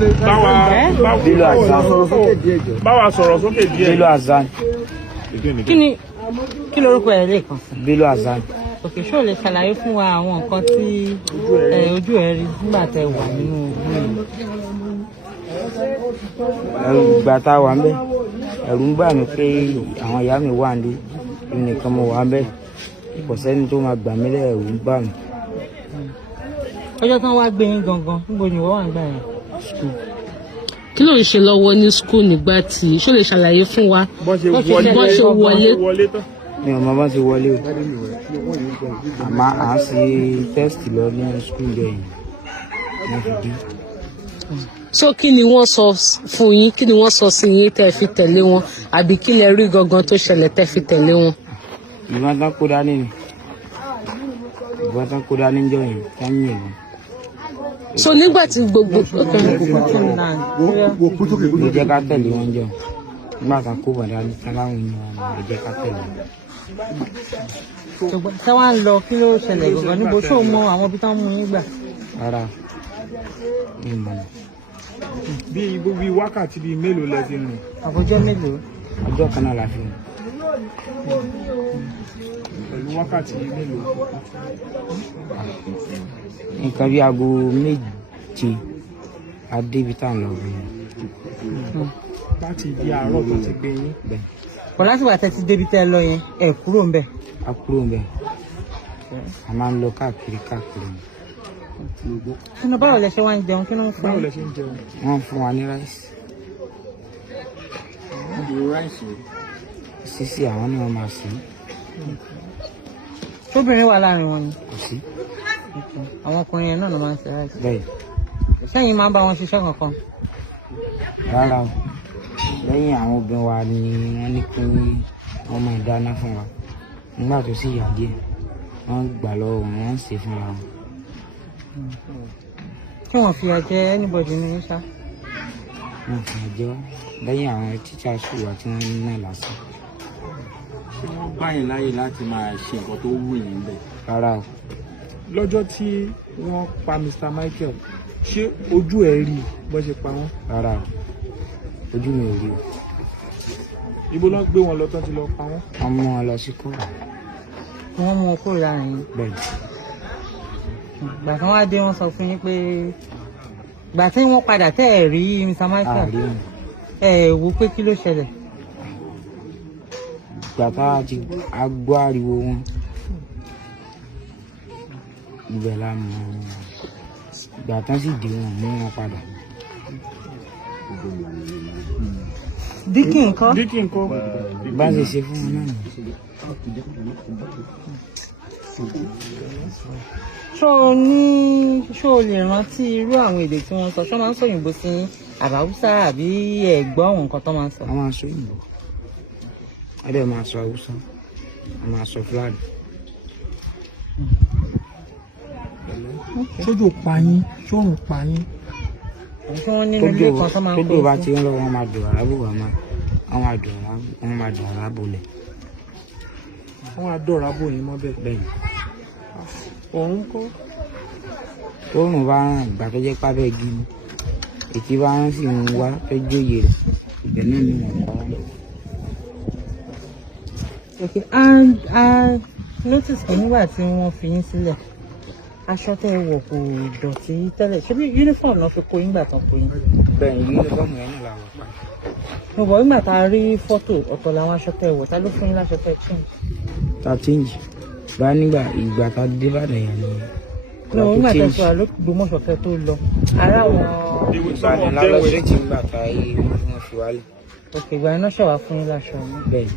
Bello Hasan. Báwa sọ̀rọ̀ sókè díẹ̀. Bello Hasan. Kí lorúkọ ẹ̀ lẹ́ẹ̀kan sí? Bello Hasan. Òkè ṣó lè ṣàlàyé fún wa àwọn nǹkan tí ojú ẹ̀ rí nígbà tẹ́ wà nínú ogun yìí. Ìgbà tá a wà ńbẹ̀, ẹ̀rù ń bà mí pé àwọn ìyá mi wà nílé, èmi nìkan mo wà ńbẹ̀. Kò sẹ́ni tó máa gbà mí lẹ̀, ẹ̀rù ń bà mí. Ọjọ́ tán wá gbé yín gangan, níbo ni wọ́n wà nígbà yẹn? Kí ló ń ṣe lọ́wọ́ ní school nígbà tí ṣó lè ṣàlàyé fún wa bó ṣe wọlé? Mi ò mọ bá ti wọlé o. Àmọ́ à ń ṣe test lọ ní school yẹn wọ́n fi dé. So kí ni wọ́n sọ fún yín, kí ni wọ́n sọ sí yín tẹ́ fi tẹ̀lé wọn, àbí kí lẹ rí gangan tó ṣẹlẹ̀ tẹ́ fi tẹ̀lé wọn? Ìbọn tán kó dání ni. Ìbọn tán kó dání jọ yẹn tán yìn wọn. So nígbà tí gbogbo Ló jẹ́ ká tẹ̀lé wọn jọ. Nígbà tán kó bọ̀ dání tán láwọn ènìyàn wọn ló jẹ́ ká tẹ̀lé wọn. Ṣé wàá lọ kí ló ṣẹlẹ̀ gangan níbo ṣó mọ àwọn ibi tán mú yín gbà? Rárá, mi mọ̀ nà. Bí wákàtí bíi mélòó lẹ ti rìn? Àbọ̀jọ́ mélòó? Ọjọ́ kan náà la fi rìn. Pẹ̀lú wákàtí mélòó? Nǹkan bí aago méje adébi tá à ń lọ bẹ̀rẹ̀. Láti di àárọ̀ tó ti gbé yín. Kò látìgbà tẹ́ ti débi tẹ́ lọ yẹn, ẹ̀ kúrò ńbẹ̀. A kúrò ńbẹ̀. A máa ń lọ káàkiri. Nínú báwo lẹ ṣe wá ń jẹun, kí ló ń fún Báwo yín? lẹ ṣe ń jẹun? Wọ́n fún wa ní ráìsì. Sísí àwọn ni wọ́n máa sí. Tóbìnrin wà láàrin wọn ni? Kò sí. Àwọn ọkùnrin yẹn náà ló máa ń ṣe ráìsì. Bẹ́ẹ̀ Sẹ́yìn máa ń bá wọn ṣiṣẹ́ kankan? rárá o. Lẹ́yìn àwọn obìnrin wa ni wọ́n ní pé wọ́n máa dáná fún wa. Nígbà tó sì yà díẹ̀, wọ́n gbà lọ́wọ́ wọn, wọ́n ń ṣe fúnra wọn. Kí wọ́n fìyà jẹ anybody ní ṣá? Wọ́n fi àjọ lẹ́yìn àwọn tíṣà ṣùgbọ́n tí wọ́n ń ná lásán. Ṣé wọ́n gbà yín láyè láti máa ṣe nǹkan tó wù yín bẹ́ẹ̀? Rárá o. Lọ́jọ́ tí wọ́n pa Mr. Michael, ṣé ojú ẹ̀ rí bó ṣe pa wọ́n? Rárá o. Ojú mi ò rí o. Ibo ló gbé wọn lọ tán ti lọ pa wọ́n? Wọ́n mú wọn lọ sí kóòtù. Wọ́n mú ọkọ̀ láàrin yín. Bẹ́ẹ̀ Ìgbà tí wọ́n á dé wọ́n sọ fún yín pé ìgbà tí wọ́n padà tẹ́ ẹ̀ rí Mr. Michael, àárí wọn. ẹ̀ wò pé kí ló ṣẹlẹ̀? Ìgbà tá a gbọ́ ariwo wọn, ibẹ̀ la mọ̀ wọn. Ìgbà tán sì dé wọn mú wọn padà. Díkì ńkọ́? Díkì ńkọ́? Bá ṣe ṣe fún wọn náà nìyẹn. Ṣó o lè rántí irú àwọn èdè tí wọ́n sọ? Ṣó máa ń sọ òyìnbó sí àbáwúsá àbí ẹ̀gbọ́n àwọn nǹkan tó máa ń sọ? Wọ́n máa sọ òyìnbó. Wọ́n dẹ̀ máa sọ Haúsá. Wọ́n máa sọ Fúlàní. Ṣójú pa yín, ṣóòrùn pa yín. Ṣé wọ́n nínú ilé kan tó máa ń Tójò bá pè ti ń lọ, wọ́n máa dùn àrábò wọ́n máa dùn àrábò lẹ̀. Wọ́n á dọ̀rọ̀ abò yín mọ́ bẹ́ẹ̀. Bẹ́ẹ̀ ni. Ọ̀run kọ́? Tóòrùn bá ràn ìgbà tó jẹ́ pábẹ́ igi ni. Ètí bá rán sì ń wá tó jóye rẹ̀. Ibẹ̀ náà ni wọ́n pa wọ́n. Okay, and I notice pé nígbà tí wọ́n fi yín sílẹ̀, aṣọ tẹ́ ẹ wọ̀ kò dọ̀tí tẹ́lẹ̀. Ṣé bí uniform náà fi kó yín gbà tán kó yín? Bẹ́ẹ̀ ni yúnífọ́ọ̀mù yẹn náà la wọ̀ pa. Mo bọ̀ nígbà tá a rí fọ́tò ọ̀tọ̀ làwọn aṣọ tẹ́ ẹ wọ̀, ta ló fún yín láṣọ tẹ́ ẹ change? Ta change. Bá nígbà ìgbà tá dé Ìbàdàn yẹn ni. No, nígbà tẹ́ ẹ sọ àlókùgbòmọ̀ṣọ́ kẹ́ tó lọ. Ara wọn. Ìbàdàn la lọ sí ti ń gbà tá wọ́n fi wálé. Okay, ìgbà iná ṣọ̀wá fún yín láṣọ mi. Bẹ́ẹ̀ ni.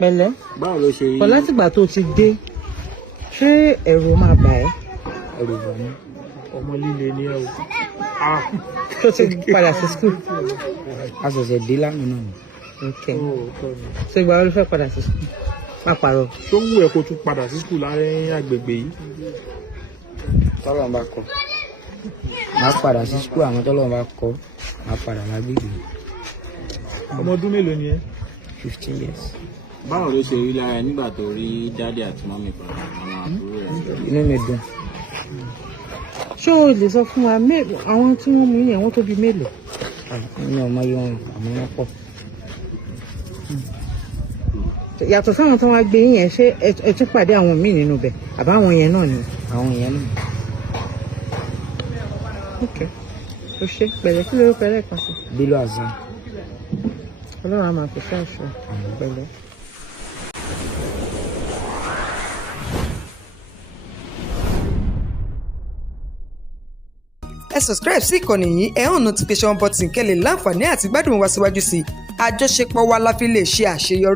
Pẹ̀lẹ́. Báwo ló ṣe rí? Kọ̀ látìgbà tó ti dé, ṣé ẹ̀rù máa bà ẹ́? Ẹ̀rù bà mí. Ọmọ líle ni ẹ o. Tó ti padà sí school? A ṣẹ̀ṣẹ̀ dé lánàá náà ni. Okay. Ṣé ìgbà wo ló fẹ́ padà sí school? Má parọ́. Tó wù ẹ́ kó tún padà sí skul láàrin agbègbè yìí? Tọ́lọ́run bá kọ. Máa padà sí skul, àmọ́ tọ́lọ́run bá kọ, máa padà lágbègbè. Ọmọ ọdún mélòó ni ẹ? 15 years. Báwo ló ṣe rí lára nígbà tó rí dáàdì àti mọ́mì padà àwọn àbúrò rẹ̀? Inú mi dùn. ṣé o lè sọ fún wa àwọn tí wọ́n mú yẹn wọ́n tó bí mélòó? mi ò mọ iye wọn àmọ́ wọ́n pọ̀. yàtọ̀ sáwọn tó wá gbé yín yẹn ṣé ẹ tún pàdé àwọn míì nínú bẹ̀ àbáwọn yẹn náà ni. àwọn yẹn náà. ok o ṣe pẹ̀lẹ́ kí ló pẹ̀lẹ́ kan sí. Bello Hasan. Ọlọ́run á máa fi ṣe àṣọ pẹ̀lẹ́. ẹ subscribe sí ìkànnì yìí, ẹ hàn notification button kẹ́ lè láǹfààní àti gbádùn wa síwájú sí i. Àjọṣepọ̀ wa la fi lè ṣe àṣeyọrí.